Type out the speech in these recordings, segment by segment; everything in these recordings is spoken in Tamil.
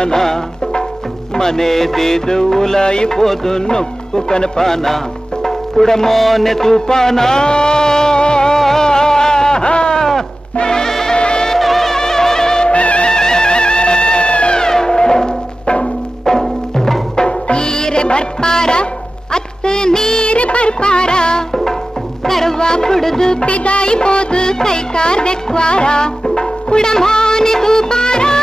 కనపానా మనేది దువులైపోదు నొప్పు కనపానా కుడమోనె తుపానా పుడుదుపిదాయిపోదు సైకార్ దెక్వారా కుడమోని దూపారా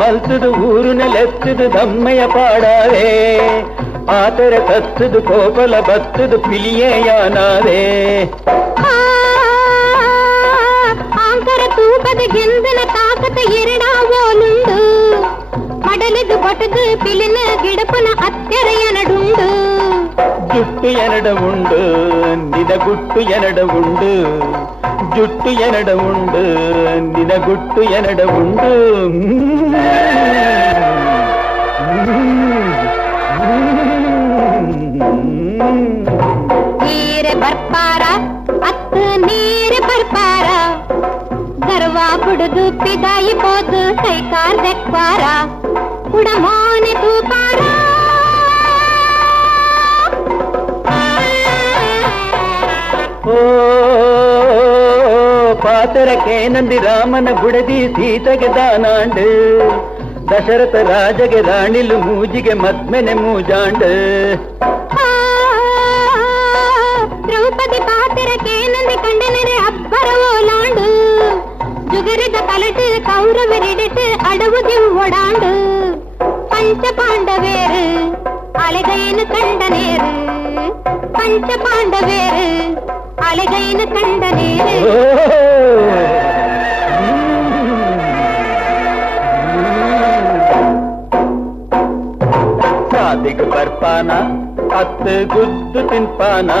மல்சது ஊருன லெச்சது தம்மைய பாடாதே ஆதர தத்துது கோபல பத்துது பிளியேயானாதே ஆங்கர தூபது கெந்தன தாக்கத்து இரடாவோனுண்டு மடலுது பட்டுது பிளின கிடப்பன அத்தரையனடுண்டு ஜுட்டு எனட உண்டு நித குட்டு எனட உண்டு ஜுட்டு எனட உண்டு நித குட்டு எனட உண்டு Mmm. -hmm. ನೀರ ಬರ್ಪಾರ ಅತ್ತ ನೀರ ಬರ್ಪಾರ ಗರ್ವ ಬುಡದು ಪಿದಾಯಿ ಬೋದು ಕೈ ಕಾರ್ ದೆಕ್ಕಾರ ಕುಡ ಮೋನೆ ತೂಪಾರ ಪಾತರಕ್ಕೆ ಕೇನಂದಿ ರಾಮನ ಬುಡದಿ ಸೀತೆಗೆ ದಾನಾಂಡ ದಶರಥ ರಾಜಗೆ ರಾಣಿಲು ಮೂಜಿಗೆ ಮತ್ಮೆನೆ ಮೂಜಾಂಡ மகரத பலட்டு கௌரவரிடுத்து அடவுதிம் ஒடாண்டு பஞ்ச பாண்ட வேறு அலைகைனு கண்ட நேரு பஞ்ச பாண்ட வேறு அலைகைனு கண்ட நேரு சாதிக்கு பர்ப்பானா அத்து குத்து தின்பானா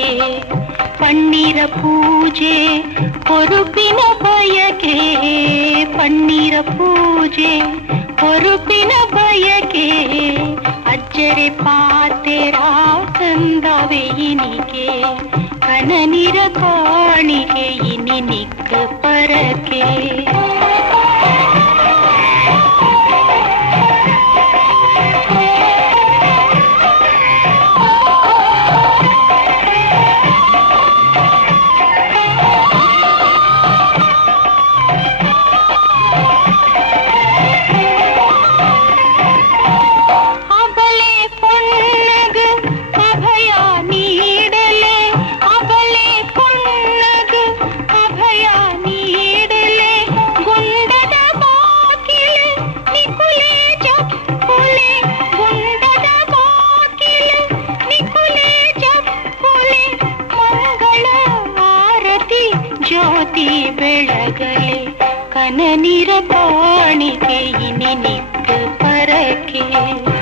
ಬಯಕೆ ಪಣ್ಣೀರ ಪೂಜೆ ಹೊರುಪಿನ ಬಯಕೆ ಪಣ್ಣೀರ ಪೂಜೆ ಹೊರುಪಿನ ಬಯಕೆ ಅಜ್ಜರೆ ಪಾತೆರಾ ತಂದ ವೇಯಿನಿಗೆ ಕಣನಿರ ಕಾಣಿಗೆ ಇನಿ ನಿಕ್ಕ ಪರಕೆ मीरा पानी के इन्हें नित्य परखे